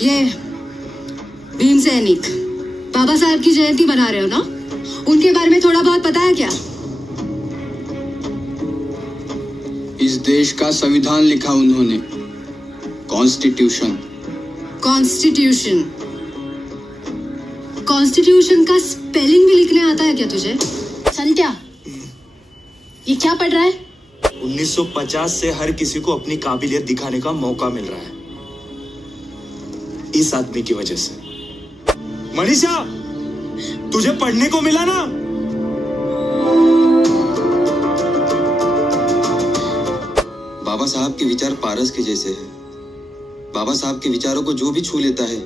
ये भीम सैनिक बाबा साहब की जयंती बना रहे हो ना, उनके बारे में थोड़ा बहुत पता है क्या? इस देश का संविधान लिखा उन्होंने, कॉन्स्टिट्यूशन। कॉन्स्टिट्यूशन? कॉन्स्टिट्यूशन का स्पेलिंग भी लिखने आता है क्या तुझे? संत्या, ये क्या पढ़ रहा है? 1950 से हर किसी को अपनी काबिलियत दिखाने का मौका मिल रहा है, इस आदमी की वजह से। मनीषा, तुझे पढ़ने को मिला ना? बाबा साहब के विचार पारस के जैसे हैं। बाबा साहब के विचारों को जो भी छू लेता है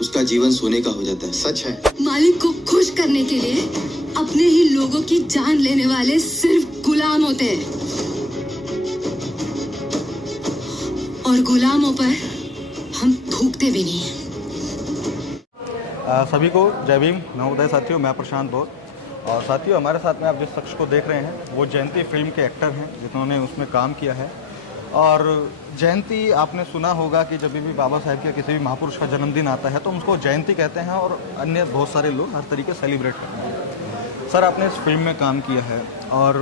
उसका जीवन सोने का हो जाता है। सच है। मालिक को खुश करने के लिए अपने ही लोगों की जान लेने वाले सिर्फ गुलाम होते हैं, और गुलामों पर हम थूकते भी नहीं। सभी को जय भीम, नवोदय साथियों। मैं प्रशांत बोस, और साथियों हमारे साथ में आप जिस शख्स को देख रहे हैं वो जयंती फिल्म के एक्टर हैं जिन्होंने उसमें काम किया है। और जयंती आपने सुना होगा कि जब भी बाबा साहब के किसी भी महापुरुष का जन्मदिन आता है तो उसको जयंती कहते हैं, और अन्य बहुत सारे लोग हर तरीके सेलिब्रेट करते हैं। सर, आपने इस फिल्म में काम किया है और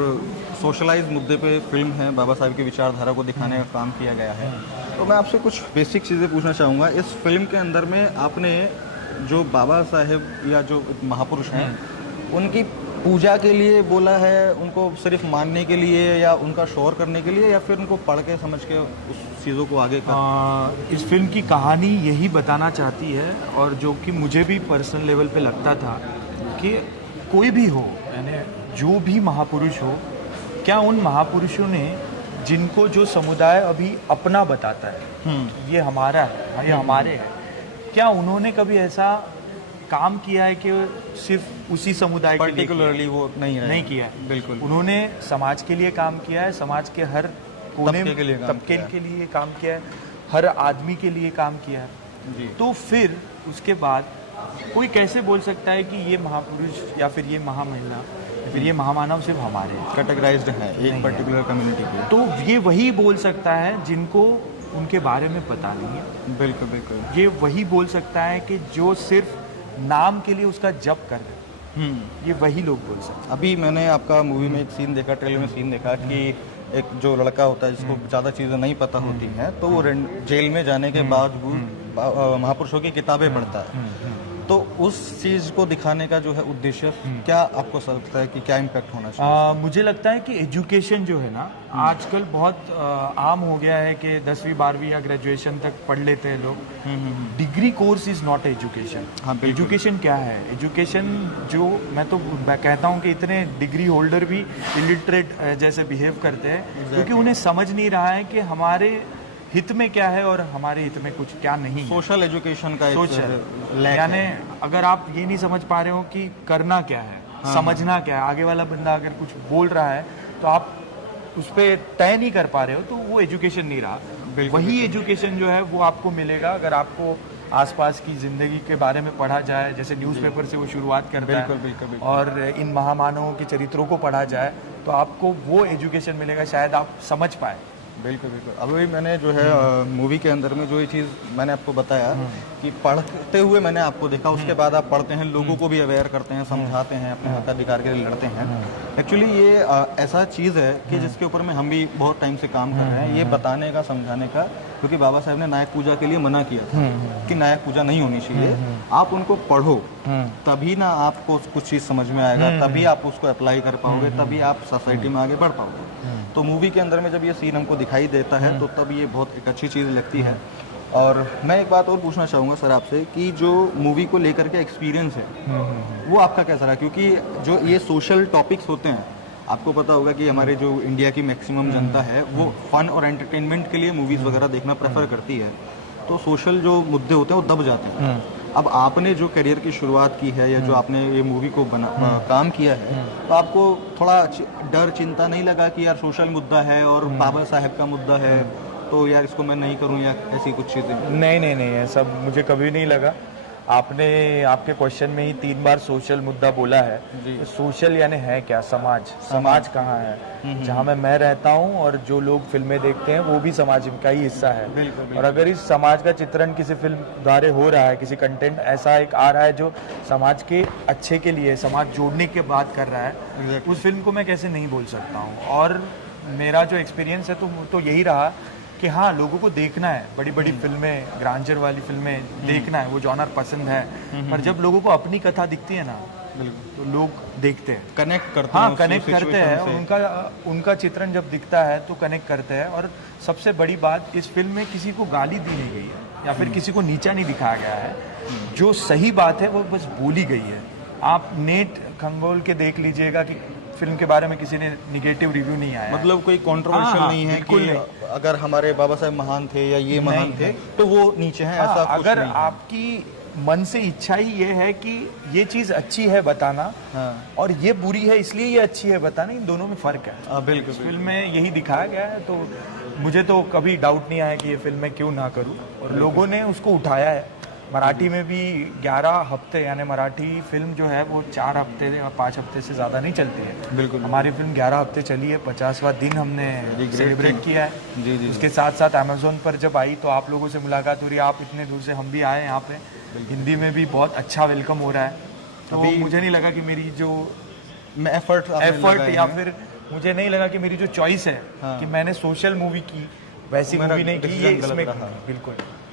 सोशलाइज मुद्दे पे फिल्म है, बाबा साहब की विचारधारा को दिखाने का काम किया गया है। तो मैं आपसे कुछ बेसिक चीज़ें पूछना चाहूँगा। इस फिल्म के अंदर में आपने जो बाबा साहेब या जो महापुरुष हैं उनकी पूजा के लिए बोला है, उनको सिर्फ मानने के लिए, या उनका शोर करने के लिए, या फिर उनको पढ़ के समझ के उस चीज़ों को आगे इस फिल्म की कहानी यही बताना चाहती है, और जो कि मुझे भी पर्सनल लेवल पे लगता था कि कोई भी हो, यानी जो भी महापुरुष हो, क्या उन महापुरुषों ने जिनको जो समुदाय अभी अपना बताता है, ये हमारा है, ये हमारे है, क्या उन्होंने कभी ऐसा काम किया है कि सिर्फ उसी समुदाय के लिए पर्टिकुलरली वो नहीं किया है? बिल्कुल। उन्होंने समाज के लिए काम किया है, समाज के हर कोने तबके के लिए काम किया है, हर आदमी के लिए काम किया है जी। तो फिर उसके बाद कोई कैसे बोल सकता है कि ये महापुरुष या फिर ये महामहिला या फिर ये महामानव सिर्फ हमारे कैटेगराइज्ड है एक पर्टिकुलर कम्युनिटी के? तो ये वही बोल सकता है जिनको उनके बारे में पता नहीं है। बिल्कुल बिल्कुल। ये वही बोल सकता है कि जो सिर्फ नाम के लिए उसका जप कर रहे हैं, ये वही लोग बोल सकते हैं। अभी मैंने आपका मूवी में एक सीन देखा, ट्रेलर में सीन देखा कि एक जो लड़का होता है जिसको ज़्यादा चीज़ें नहीं पता होती हैं, तो वो जेल में जाने के बाद महापुरुषों की किताबें पढ़ता है। तो उस चीज़ को दिखाने का जो है उद्देश्य, क्या आपको लगता है कि क्या इम्पैक्ट होना चाहिए? मुझे लगता है कि एजुकेशन जो है ना, आजकल बहुत आम हो गया है कि 10वीं 12वीं या ग्रेजुएशन तक पढ़ लेते हैं लोग। Degree course is not education. हाँ, एजुकेशन क्या है? एजुकेशन जो मैं तो कहता हूँ कि इतने डिग्री होल्डर भी इलिटरेट जैसे बिहेव करते हैं, क्योंकि उन्हें समझ नहीं रहा है कि हमारे हित में क्या है और हमारे हित में कुछ क्या नहीं। सोशल एजुकेशन का सोशल, यानी अगर आप ये नहीं समझ पा रहे हो कि करना क्या है, समझना क्या है, आगे वाला बंदा अगर कुछ बोल रहा है तो आप उस पर तय नहीं कर पा रहे हो, तो वो एजुकेशन नहीं रहा। वही एजुकेशन जो है वो आपको मिलेगा अगर आपको आसपास की जिंदगी के बारे में पढ़ा जाए, जैसे न्यूज़पेपर से वो शुरुआत करता है। बिल्कुल। और इन महामानवों के चरित्रों को पढ़ा जाए तो आपको वो एजुकेशन मिलेगा, शायद आप समझ पाए। बिल्कुल। अभी मैंने जो है मूवी के अंदर में जो ये चीज़ मैंने आपको बताया कि पढ़ते हुए मैंने आपको देखा, उसके बाद आप पढ़ते हैं, लोगों को भी अवेयर करते हैं, समझाते हैं, अपने मताधिकार के लिए लड़ते हैं। एक्चुअली ये ऐसा चीज़ है कि जिसके ऊपर में हम भी बहुत टाइम से काम कर रहे हैं, ये बताने का, समझाने का, क्योंकि बाबा साहब ने नायक पूजा के लिए मना किया था कि नायक पूजा नहीं होनी चाहिए। आप उनको पढ़ो, तभी ना आपको कुछ चीज़ समझ में आएगा, तभी आप उसको अप्लाई कर पाओगे, तभी आप सोसाइटी में आगे बढ़ पाओगे। तो मूवी के अंदर में जब ये सीन हमको दिखाई देता है तो तब ये बहुत एक अच्छी चीज़ लगती है। और मैं एक बात और पूछना चाहूँगा सर आपसे कि जो मूवी को लेकर के एक्सपीरियंस है वो आपका कैसा रहा? क्योंकि जो ये सोशल टॉपिक्स होते हैं, आपको पता होगा कि हमारे जो इंडिया की मैक्सिमम जनता है वो फन और एंटरटेनमेंट के लिए मूवीज़ वगैरह देखना प्रेफर करती है, तो सोशल जो मुद्दे होते हैं वो दब जाते हैं। अब आपने जो करियर की शुरुआत की है या जो आपने ये मूवी को काम किया है, तो आपको थोड़ा डर, चिंता नहीं लगा कि यार सोशल मुद्दा है और बाबा साहब का मुद्दा है, तो यार इसको मैं नहीं करूं, या ऐसी कुछ चीज़ें? नहीं, ये सब मुझे कभी नहीं लगा। आपने आपके क्वेश्चन में ही 3 बार सोशल मुद्दा बोला है। तो सोशल यानी है क्या? समाज कहाँ है? जहाँ मैं रहता हूँ और जो लोग फिल्में देखते हैं वो भी समाज का ही हिस्सा है। और अगर इस समाज का चित्रण किसी फिल्म द्वारा हो रहा है, किसी कंटेंट ऐसा एक आ रहा है जो समाज के अच्छे के लिए, समाज जोड़ने की बात कर रहा है, उस फिल्म को मैं कैसे नहीं बोल सकता हूँ। और मेरा जो एक्सपीरियंस है तो यही रहा कि हाँ, लोगों को देखना है, बड़ी बड़ी फिल्में, ग्रांजर वाली फिल्में देखना है, वो जॉनर पसंद है। पर जब लोगों को अपनी कथा दिखती है ना, तो लोग देखते हैं, कनेक्ट करते हैं। हाँ, कनेक्ट करते हैं। उनका चित्रण जब दिखता है तो कनेक्ट करते हैं। और सबसे बड़ी बात, इस फिल्म में किसी को गाली दी नहीं गई है या फिर किसी को नीचा नहीं दिखाया गया है। जो सही बात है वो बस बोली गई है। आप नेट खंगोल के देख लीजिएगा कि फिल्म के बारे में किसी ने निगेटिव रिव्यू नहीं आया। मतलब कोई कंट्रोवर्शियल नहीं है कि अगर हमारे बाबा साहब महान थे या ये महान थे तो वो नीचे हैं, ऐसा कुछ अगर नहीं। आपकी मन से इच्छा ही ये है कि ये चीज अच्छी है बताना, और ये बुरी है इसलिए ये अच्छी है बताना, इन दोनों में फर्क है। बिल्कुल। फिल्म में यही दिखाया गया है। तो मुझे तो कभी डाउट नहीं आया कि ये फिल्म मैं क्यों ना करूं, और लोगों ने उसको उठाया है। मराठी में भी 11 हफ्ते, यानी मराठी फिल्म जो है वो 4 हफ्ते या 5 हफ्ते से ज़्यादा नहीं चलती है। बिल्कुल। हमारी फिल्म 11 हफ्ते चली है, 50वां दिन हमने सेलिब्रेट किया है। जी। उसके साथ साथ अमेजोन पर जब आई तो आप लोगों से मुलाकात हो रही है। आप इतने दूर से, हम भी आए यहाँ पे। हिंदी में भी बहुत अच्छा वेलकम हो रहा है। तो मुझे नहीं लगा कि मेरी जो एफर्ट या फिर मुझे नहीं लगा कि मेरी जो चॉइस है कि मैंने सोशल मूवी की, वैसी मूवी नहीं की, ये इसमें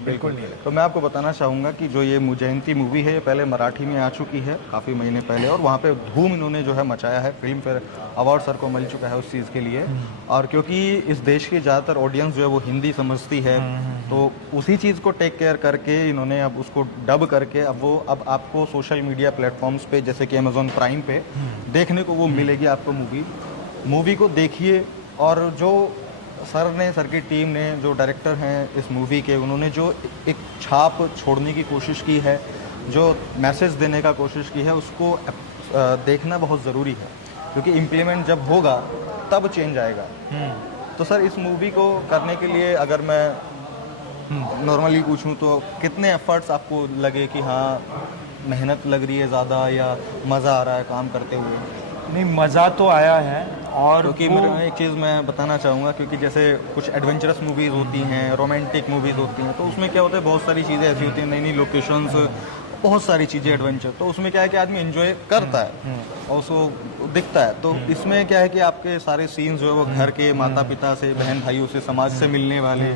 बिल्कुल नहीं। तो मैं आपको बताना चाहूँगा कि जो ये मुजयंती मूवी है, ये पहले मराठी में आ चुकी है काफ़ी महीने पहले, और वहाँ पे धूम इन्होंने जो है मचाया है। फिल्म फेयर अवार्ड सर को मिल चुका है उस चीज़ के लिए। और क्योंकि इस देश की ज़्यादातर ऑडियंस जो है वो हिंदी समझती है, तो उसी चीज़ को टेक केयर करके इन्होंने अब उसको डब करके अब आपको सोशल मीडिया प्लेटफॉर्म्स पे, जैसे कि अमेजोन प्राइम पे देखने को वो मिलेगी आपको। मूवी को देखिए। और जो सर की टीम ने, जो डायरेक्टर हैं इस मूवी के, उन्होंने जो एक छाप छोड़ने की कोशिश की है, जो मैसेज देने का कोशिश की है, उसको देखना बहुत ज़रूरी है। क्योंकि इम्प्लीमेंट जब होगा तब चेंज आएगा। तो सर, इस मूवी को करने के लिए अगर मैं नॉर्मली पूछूं तो कितने एफर्ट्स आपको लगे कि हाँ मेहनत लग रही है ज़्यादा, या मज़ा आ रहा है काम करते हुए? नहीं, मज़ा तो आया है। और क्योंकि एक चीज़ मैं बताना चाहूँगा, क्योंकि जैसे कुछ एडवेंचरस मूवीज़ होती हैं, रोमांटिक मूवीज़ होती हैं, तो उसमें क्या होता है, बहुत सारी चीज़ें ऐसी होती हैं, नई नई लोकेशंस, बहुत सारी चीज़ें एडवेंचर, तो उसमें क्या है कि आदमी एंजॉय करता है और उसको दिखता है। तो इसमें क्या है कि आपके सारे सीन्स जो है वो घर के, माता पिता से, बहन भाइयों से, समाज से मिलने वाले,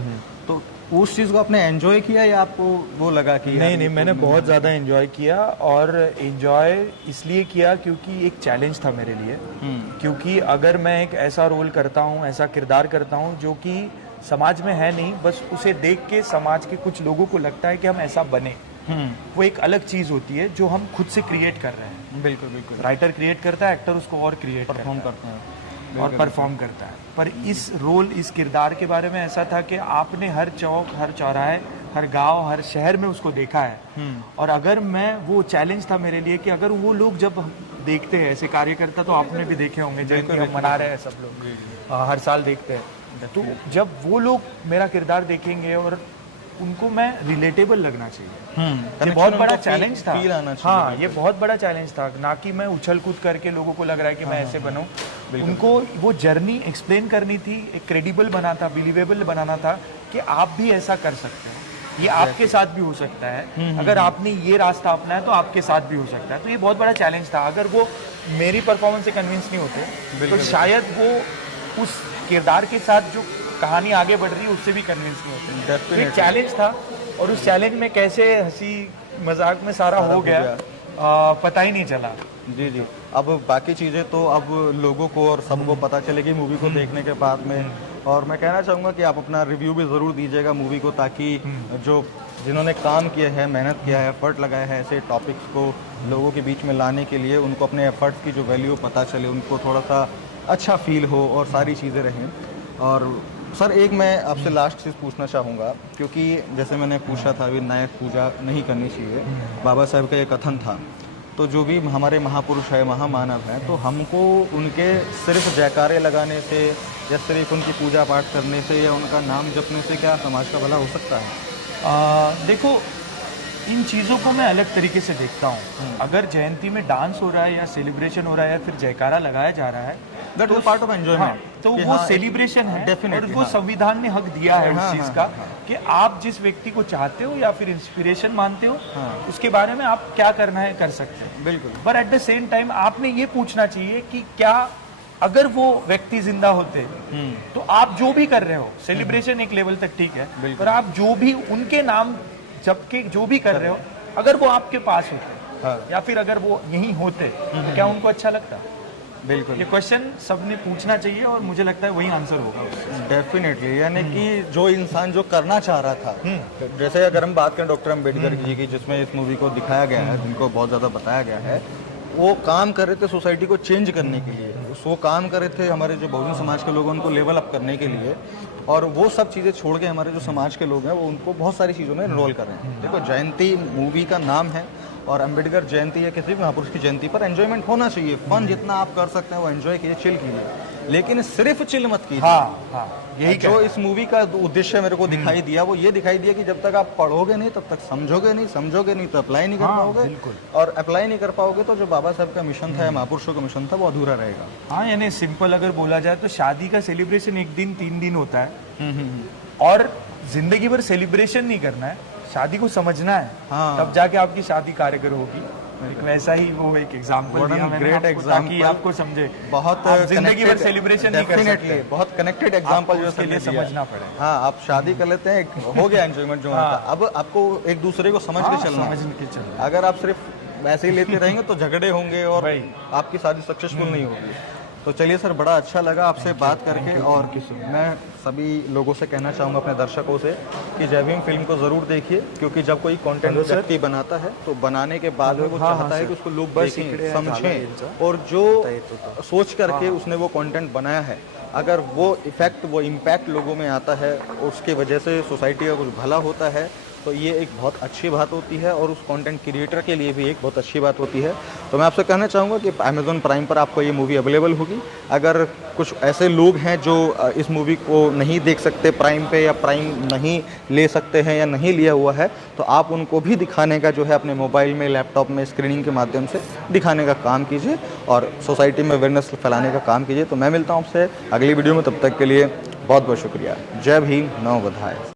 तो उस चीज़ को आपने एंजॉय किया या आपको वो लगा कि नहीं, मैंने बहुत ज़्यादा एंजॉय किया। और एंजॉय इसलिए किया क्योंकि एक चैलेंज था मेरे लिए। क्योंकि अगर मैं एक ऐसा रोल करता हूँ, ऐसा किरदार करता हूँ जो कि समाज में है नहीं, बस उसे देख के समाज के कुछ लोगों को लगता है कि हम ऐसा बने, वो एक अलग चीज़ होती है जो हम खुद से क्रिएट कर रहे हैं। बिल्कुल। राइटर क्रिएट करता है, एक्टर उसको और क्रिएट परफॉर्म करते हैं और परफॉर्म करता है। पर इस रोल, इस किरदार के बारे में ऐसा था कि आपने हर चौक, हर चौराहे, हर गांव, हर शहर में उसको देखा है। और अगर मैं, वो चैलेंज था मेरे लिए कि अगर वो लोग जब देखते हैं ऐसे कार्यकर्ता, तो आपने भी देखे होंगे जयंती हम मना रहे हैं सब लोग, हर साल देखते हैं, तो जब वो लोग मेरा किरदार देखेंगे और उनको मैं रिलेटेबल लगना चाहिए। ये बहुत बड़ा चैलेंज था। हाँ, ये बहुत बड़ा चैलेंज था। ना कि मैं उछल कूद करके लोगों को लग रहा है कि मैं ऐसे बनूं। उनको वो जर्नी एक्सप्लेन करनी थी, एक क्रेडिबल बना था, बिलीवेबल बनाना था कि आप भी ऐसा कर सकते हैं, ये आपके साथ भी हो सकता है। अगर आपने ये रास्ता अपनाया तो आपके साथ भी हो सकता है। तो ये बहुत बड़ा चैलेंज था। अगर वो मेरी परफॉर्मेंस से कन्विंस नहीं होते तो शायद वो उस किरदार के साथ जो कहानी आगे बढ़ रही है उससे भी कन्विंस नहीं होते। तो एक चैलेंज था, और उस चैलेंज में कैसे हंसी मजाक में सारा हो गया पता ही नहीं चला। जी। अब बाकी चीज़ें तो अब लोगों को और सबको पता चलेगी मूवी को देखने के बाद में। और मैं कहना चाहूँगा कि आप अपना रिव्यू भी ज़रूर दीजिएगा मूवी को, ताकि जो जिन्होंने काम किया है, मेहनत किया है, एफर्ट लगाया है ऐसे टॉपिक्स को लोगों के बीच में लाने के लिए, उनको अपने एफर्ट्स की जो वैल्यू पता चले, उनको थोड़ा सा अच्छा फील हो और सारी चीज़ें रहें। और सर, एक मैं आपसे लास्ट चीज़ पूछना चाहूँगा, क्योंकि जैसे मैंने पूछा था विनायक पूजा नहीं करनी चाहिए, बाबा साहब का ये कथन था, तो जो भी हमारे महापुरुष है, महामानव हैं, तो हमको उनके सिर्फ जयकारे लगाने से या सिर्फ उनकी पूजा पाठ करने से या उनका नाम जपने से क्या समाज का भला हो सकता है? देखो, इन चीज़ों को मैं अलग तरीके से देखता हूँ। अगर जयंती में डांस हो रहा है या सेलिब्रेशन हो रहा है या फिर जयकारा लगाया जा रहा है, that is part of enjoyment. तो वो सेलिब्रेशन है, और वो संविधान ने हक दिया है उस चीज का कि आप जिस व्यक्ति को चाहते हो या फिर इंस्पिरेशन मानते हो, उसके बारे में आप क्या करना है कर सकते हैं। बिल्कुल। पर एट द सेम टाइम आपने ये पूछना चाहिए कि क्या अगर वो व्यक्ति जिंदा होते तो आप जो भी कर रहे हो, सेलिब्रेशन एक लेवल तक ठीक है, पर आप जो भी उनके नाम जबकि जो भी कर रहे हो, अगर वो आपके पास होते या फिर अगर वो यहीं होते, क्या उनको अच्छा लगता? बिल्कुल, ये क्वेश्चन सबने पूछना चाहिए और मुझे लगता है वही आंसर होगा। डेफिनेटली, यानी कि जो इंसान जो करना चाह रहा था, जैसे अगर हम बात करें डॉक्टर अम्बेडकर जी की, जिसमें इस मूवी को दिखाया गया है, जिनको बहुत ज़्यादा बताया गया है, वो काम कर रहे थे सोसाइटी को चेंज करने के लिए, वो काम कर रहे थे हमारे जो बहुजन समाज के लोग हैं उनको लेवल अप करने के लिए, और वो सब चीज़ें छोड़ के हमारे जो समाज के लोग हैं वो उनको बहुत सारी चीज़ों में इन्रोल कर रहे हैं। देखो, जयंती मूवी का नाम है और अम्बेडकर जयंती या किसी भी महापुरुष की जयंती पर एंजॉयमेंट होना चाहिए। फन जितना आप कर सकते हैं वो एंजॉय कीजिए, चिल कीजिए, लेकिन सिर्फ चिल मत कीजिए। यही जो इस मूवी का उद्देश्य मेरे को दिखाई दिया, वो ये दिखाई दिया कि जब तक आप पढ़ोगे नहीं तब तक समझोगे नहीं तो अप्लाई नहीं कर पाओगे, और अप्लाई नहीं कर पाओगे तो जो बाबा साहब का मिशन था या महापुरुषों का मिशन था वो अधूरा रहेगा। हाँ, यानी सिंपल अगर बोला जाए तो शादी का सेलिब्रेशन 1 दिन 3 दिन होता है, और जिंदगी भर सेलिब्रेशन नहीं करना है, शादी को समझना है, तब जाके आपकी शादी कारगर होगी। एक वैसा ही वो एक एग्जांपल दिया मैंने आपको, ताकि आपको समझे। बहुत जिंदगी भर सेलिब्रेशन नहीं कर सकते, बहुत कनेक्टेड एग्जांपल जो उसके लिए समझना पड़े। हाँ, आप शादी कर लेते हैं, हो गया एंजॉयमेंट जो होता है, अब आपको एक दूसरे को समझ के चलना है। अगर आप सिर्फ ऐसे ही लेते रहेंगे तो झगड़े होंगे और आपकी शादी सक्सेसफुल नहीं होगी। तो चलिए सर, बड़ा अच्छा लगा आपसे बात करके, और मैं सभी लोगों से कहना चाहूँगा, अपने दर्शकों से, कि जय भीम फिल्म को ज़रूर देखिए, क्योंकि जब कोई कंटेंट व्यक्ति बनाता है तो बनाने के बाद वो चाहता है कि उसको लोग देखें, समझें, और जो सोच करके उसने वो कंटेंट बनाया है, अगर वो इफेक्ट, वो इम्पैक्ट लोगों में आता है, उसके वजह से सोसाइटी का कुछ भला होता है, तो ये एक बहुत अच्छी बात होती है, और उस कंटेंट क्रिएटर के लिए भी एक बहुत अच्छी बात होती है। तो मैं आपसे कहना चाहूँगा कि अमेज़ॉन प्राइम पर आपको ये मूवी अवेलेबल होगी। अगर कुछ ऐसे लोग हैं जो इस मूवी को नहीं देख सकते प्राइम पे, या प्राइम नहीं ले सकते हैं या नहीं लिया हुआ है, तो आप उनको भी दिखाने का जो है अपने मोबाइल में, लैपटॉप में स्क्रीनिंग के माध्यम से दिखाने का काम कीजिए, और सोसाइटी में अवेयरनेस फैलाने का काम कीजिए। तो मैं मिलता हूँ आपसे अगली वीडियो में, तब तक के लिए बहुत बहुत शुक्रिया। जय भीम, नमो बुद्धाय।